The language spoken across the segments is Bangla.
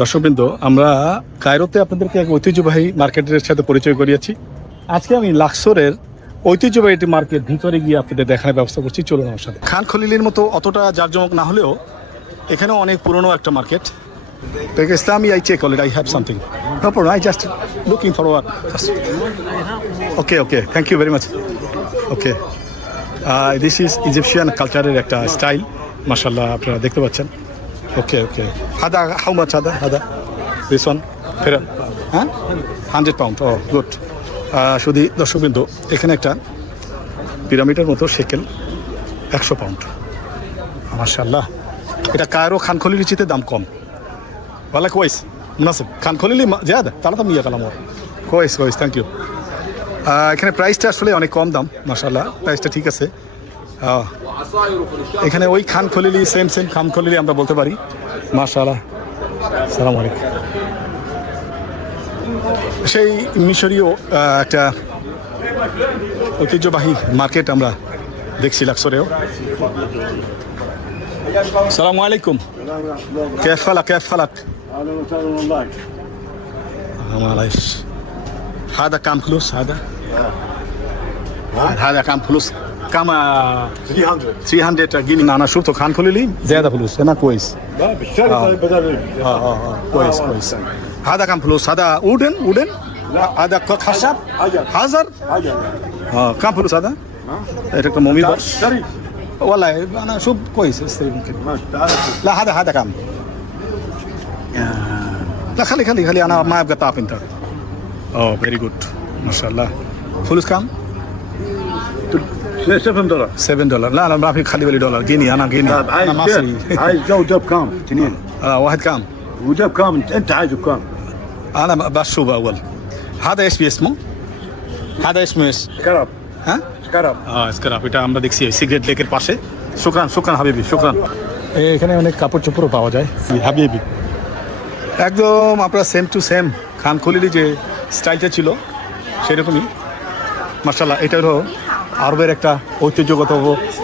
দর্শকবৃন্দ, আমরা কায়রোতে আপনাদেরকে এক ঐতিহ্যবাহী মার্কেটের সাথে পরিচয় করিয়েছি। আজকে আমি লাক্সোরের ঐতিহ্যবাহী একটি মার্কেট ভিতরে গিয়ে আপনাদের দেখানোর ব্যবস্থা করছি। চলুন আমার সাথে। খান খলিলের মতো অতটা জাঁকজমক না হলেও এখানেও অনেক পুরনো একটা market. Take Islami, I check already. I have something. No problem. I just looking for what. Okay. Thank you very much. Okay. This is Egyptian cultural একটা স্টাইল। মাশাআল্লাহ, আপনারা দেখতে পাচ্ছেন। Okay. Hada, how much hada? This one? Fera? Huh? 100 pound. Oh, good. শুধু দর্শকবৃন্দ, এখানে একটা পিরামিডের মতো শেকেল 100 পাউন্ড। মাশাআল্লাহ, এটা কায়রো খান খলিলির চেয়ে দাম কম। والله كويس مناسب كان خليلي زياده 300 كلام كويس থ্যাংক ইউ। এখানে প্রাইসটা আসলে অনেক কম দাম, মাশাআল্লাহ প্রাইসটা ঠিক আছে। এখানে ওই খান খলিলি সেম খান খলিলি আমরা বলতে পারি। মাশাআল্লাহ, আসসালামু আলাইকুম। সেই মিশরীয় একটা ঐতিহ্যবাহী মার্কেট আমরা দেখছি লাক্সোরেও। আসসালামু আলাইকুম। كيف فلك اهلا وسهلا والله. معلش هذا كم فلوس هذا كم فلوس كم 300 جنيه. انا شفته خان خليلي زياده فلوس هنا كويس. لا بالشرط بدل كويس هذا كم فلوس؟ هذا وودن هذا خشب حجر كم فلوس هذا؟ এটা একটা মমি বক্স والله انا شوف كويس استري ممكن. لا هذا كم؟ لا خلي انا ما ابغى طاف انت. اوه فيري جود ما شاء الله. فلوس كم؟ $7. لا ما في، خلي بالي دولار. جيني انا مصري. عايز جاب كام؟ اثنين. واحد كام؟ وجاب كام انت عايزه كام؟ انا بشوف اول. هذا ايش اسمه؟ هذا اسمه ايش؟ كرب. ها؟ كرب. স্ক্রাপ। এটা আমরা দেখছি সিগারেট লেকের পাশে। শুকরান হাবিবি, শুকরান। এখানে অনেক কাপড় চোপড়ও পাওয়া যায়। হাবিবি একদম আপনার সেম টু সেম খান খলিলি যে স্টাইলটা ছিল সেরকমই। মাশাআল্লাহ, এটা হলো আরবের একটা ঐতিহ্যগত,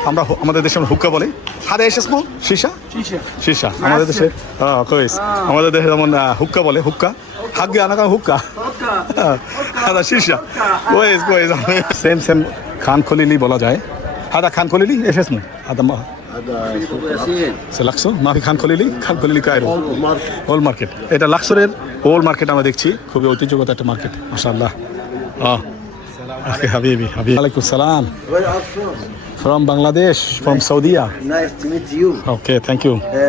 আমরা আমাদের দেশে হুক্কা বলে। হাদা এসেসমো সীসা আমাদের দেশে কইস। আমাদের দেশে যেমন হুক্কা বলে, হুক্কা হাগে আনা হুক্কা হাদা সীসা কইস সেম খান খলিলি বলা যায়। হাদা খান খলিলি এসেসমো হাদা লাক্সো মাফি খান খলিলি কায়রো ওল্ড মার্কেট। এটা লাক্সোরের ওল্ড মার্কেট আমরা দেখছি, খুবই ঐতিহ্যগত একটা মার্কেট। মাশাআল্লাহ। হাবিবি ওয়ালাইকুম সালাম। From Bangladesh, from Saudi. Nice to meet you. Okay, thank you.